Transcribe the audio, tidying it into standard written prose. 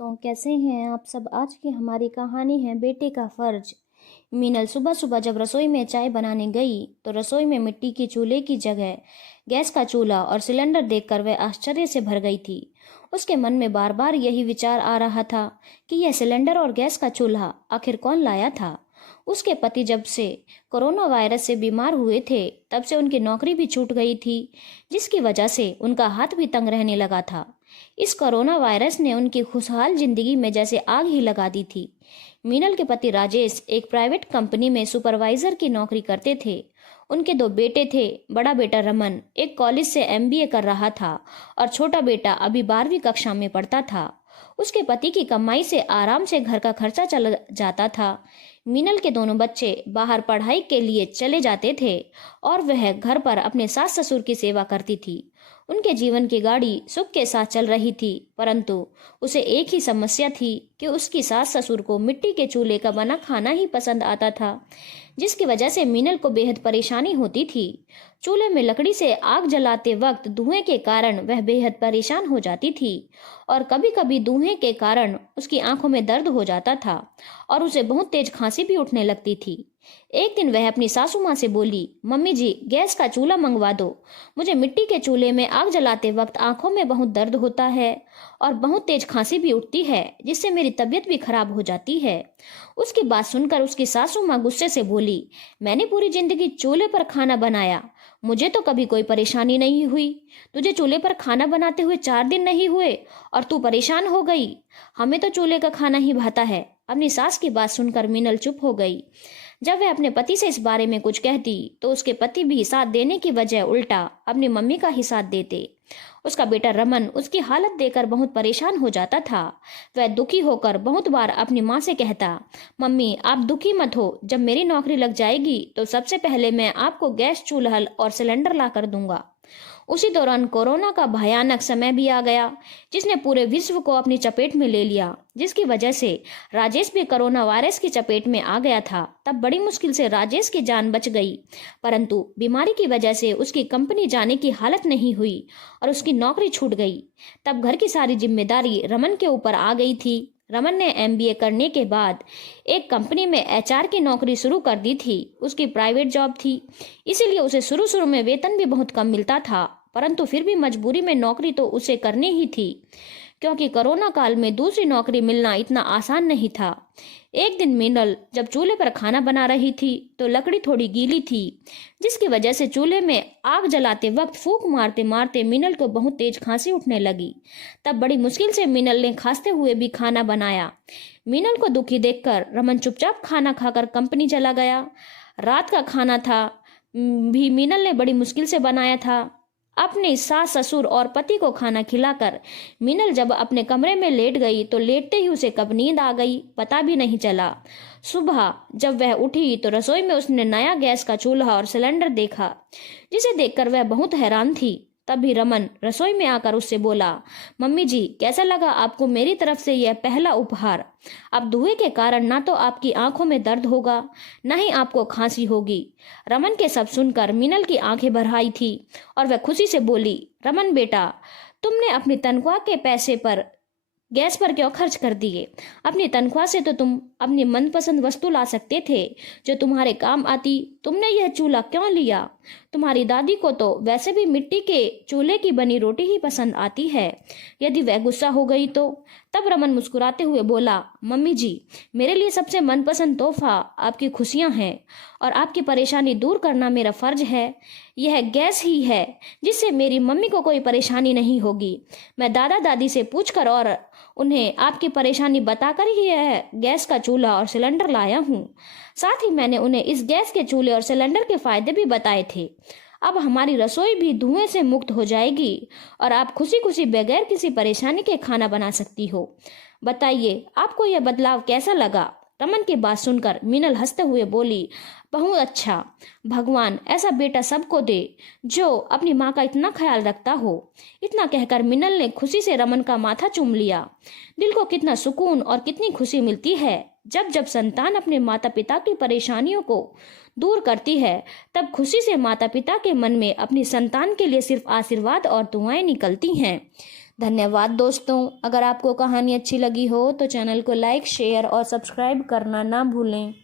दोस्तों, कैसे हैं आप सब। आज की हमारी कहानी है बेटे का फर्ज। मीनल सुबह सुबह जब रसोई में चाय बनाने गई तो रसोई में मिट्टी के चूल्हे की जगह गैस का चूल्हा और सिलेंडर देखकर वह आश्चर्य से भर गई थी। उसके मन में बार बार यही विचार आ रहा था कि यह सिलेंडर और गैस का चूल्हा आखिर कौन लाया था। उसके पति जब से कोरोना वायरस से बीमार हुए थे तब से उनकी नौकरी भी छूट गई थी, जिसकी वजह से उनका हाथ भी तंग रहने लगा था। इस कोरोना वायरस ने उनकी खुशहाल जिंदगी में जैसे आग ही लगा दी थी। मीनल के पति राजेश एक प्राइवेट कंपनी में सुपरवाइजर की नौकरी करते थे। उनके दो बेटे थे। बड़ा बेटा रमन एक कॉलेज से एमबीए कर रहा था और छोटा बेटा अभी 12वीं कक्षा में पढ़ता था। उसके पति की कमाई से आराम से घर का खर्चा चल जाता था। मीनल के दोनों बच्चे बाहर पढ़ाई के लिए चले जाते थे और वह घर पर अपने सास ससुर की सेवा करती थी। उनके जीवन की गाड़ी सुख के साथ चल रही थी, परंतु उसे एक ही समस्या थी कि उसकी सास ससुर को मिट्टी के चूल्हे का बना खाना ही पसंद आता था, जिसकी वजह से मीनल को बेहद परेशानी होती थी। चूल्हे में लकड़ी से आग जलाते वक्त धुएं के कारण वह बेहद परेशान हो जाती थी और कभी कभी धुएं के कारण उसकी आंखों में दर्द हो जाता था और उसे बहुत तेज खांसी भी उठने लगती थी। एक दिन वह अपनी सासू माँ से बोली, मम्मी जी गैस का चूल्हा मंगवा दो। मुझे मिट्टी के चूल्हे में आग जलाते वक्त आंखों में बहुत दर्द होता है और बहुत तेज खांसी भी उठती है, जिससे मेरी तबीयत भी खराब हो जाती है। उसकी बात सुनकर उसकी सासू माँ गुस्से से बोली, मैंने पूरी जिंदगी चूल्हे पर खाना बनाया, मुझे तो कभी कोई परेशानी नहीं हुई। तुझे चूल्हे पर खाना बनाते हुए 4 दिन नहीं हुए और तू परेशान हो गई। हमें तो चूल्हे का खाना ही भाता है। अपनी सास की बात सुनकर मीनल चुप हो गई। जब वह अपने पति से इस बारे में कुछ कहती तो उसके पति भी साथ देने की बजाय उल्टा अपनी मम्मी का ही साथ देते। उसका बेटा रमन उसकी हालत देखकर बहुत परेशान हो जाता था। वह दुखी होकर बहुत बार अपनी माँ से कहता, मम्मी आप दुखी मत हो, जब मेरी नौकरी लग जाएगी तो सबसे पहले मैं आपको गैस चूल्हा और सिलेंडर ला कर दूंगा। उसी दौरान कोरोना का भयानक समय भी आ गया, जिसने पूरे विश्व को अपनी चपेट में ले लिया, जिसकी वजह से राजेश भी कोरोना वायरस की चपेट में आ गया था। तब बड़ी मुश्किल से राजेश की जान बच गई, परंतु बीमारी की वजह से उसकी कंपनी जाने की हालत नहीं हुई और उसकी नौकरी छूट गई। तब घर की सारी जिम्मेदारी रमन के ऊपर आ गई थी। रमन ने एमबीए करने के बाद एक कंपनी में एचआर की नौकरी शुरू कर दी थी। उसकी प्राइवेट जॉब थी, इसीलिए उसे शुरू शुरू में वेतन भी बहुत कम मिलता था, परंतु फिर भी मजबूरी में नौकरी तो उसे करनी ही थी, क्योंकि कोरोना काल में दूसरी नौकरी मिलना इतना आसान नहीं था। एक दिन मीनल जब चूल्हे पर खाना बना रही थी तो लकड़ी थोड़ी गीली थी, जिसकी वजह से चूल्हे में आग जलाते वक्त फूंक मारते मारते मीनल को बहुत तेज खांसी उठने लगी। तब बड़ी मुश्किल से मीनल ने खांसते हुए भी खाना बनाया। मीनल को दुखी देखकर रमन चुपचाप खाना खाकर कंपनी चला गया। रात का खाना था भी मीनल ने बड़ी मुश्किल से बनाया था। अपने सास ससुर और पति को खाना खिलाकर मीनल जब अपने कमरे में लेट गई तो लेटते ही उसे कब नींद आ गई पता भी नहीं चला। सुबह जब वह उठी तो रसोई में उसने नया गैस का चूल्हा और सिलेंडर देखा, जिसे देखकर वह बहुत हैरान थी। तभी रमन रसोई में आकर उससे बोला, मम्मी जी कैसा लगा आपको मेरी तरफ से यह पहला उपहार। अब धुएं के कारण ना तो आपकी आंखों में दर्द होगा, न ही आपको खांसी होगी। रमन के सब सुनकर मीनल की आंखें भर आई थी और वह खुशी से बोली, रमन बेटा तुमने अपनी तनख्वाह के पैसे पर गैस पर क्यों खर्च कर दिए। अपनी तनख्वाह से तो तुम अपनी मनपसंद वस्तु ला सकते थे जो तुम्हारे काम आती। तुमने यह चूल्हा क्यों लिया। तुम्हारी दादी को तो वैसे भी मिट्टी के चूल्हे की बनी रोटी ही पसंद आती है। यदि वह गुस्सा हो गई तो। तब रमन मुस्कुराते हुए बोला, मम्मी जी मेरे लिए सबसे मनपसंद तोहफा आपकी खुशियां हैं और आपकी परेशानी दूर करना मेरा फर्ज है। यह गैस ही है जिससे मेरी मम्मी को कोई परेशानी नहीं होगी। मैं दादा दादी से पूछकर और उन्हें आपकी परेशानी बताकर ही यह गैस का चूल्हा और सिलेंडर लाया हूँ। साथ ही मैंने उन्हें इस गैस के चूल्हे और सिलेंडर के फायदे भी बताए थे। अब हमारी रसोई भी धुएं से मुक्त हो जाएगी और आप खुशी खुशी बगैर किसी परेशानी के खाना बना सकती हो। बताइए आपको यह बदलाव कैसा लगा। रमन की बात सुनकर मीनल हंसते हुए बोली, बहुत अच्छा, भगवान ऐसा बेटा सबको दे जो अपनी माँ का इतना ख्याल रखता हो। इतना कहकर मीनल ने खुशी से रमन का माथा चूम लिया। दिल को कितना सुकून और कितनी खुशी मिलती है जब जब संतान अपने माता पिता की परेशानियों को दूर करती है, तब खुशी से माता पिता के मन में अपनी संतान के लिए सिर्फ आशीर्वाद और दुआएं निकलती हैं। धन्यवाद दोस्तों। अगर आपको कहानी अच्छी लगी हो तो चैनल को लाइक, शेयर और सब्सक्राइब करना ना भूलें।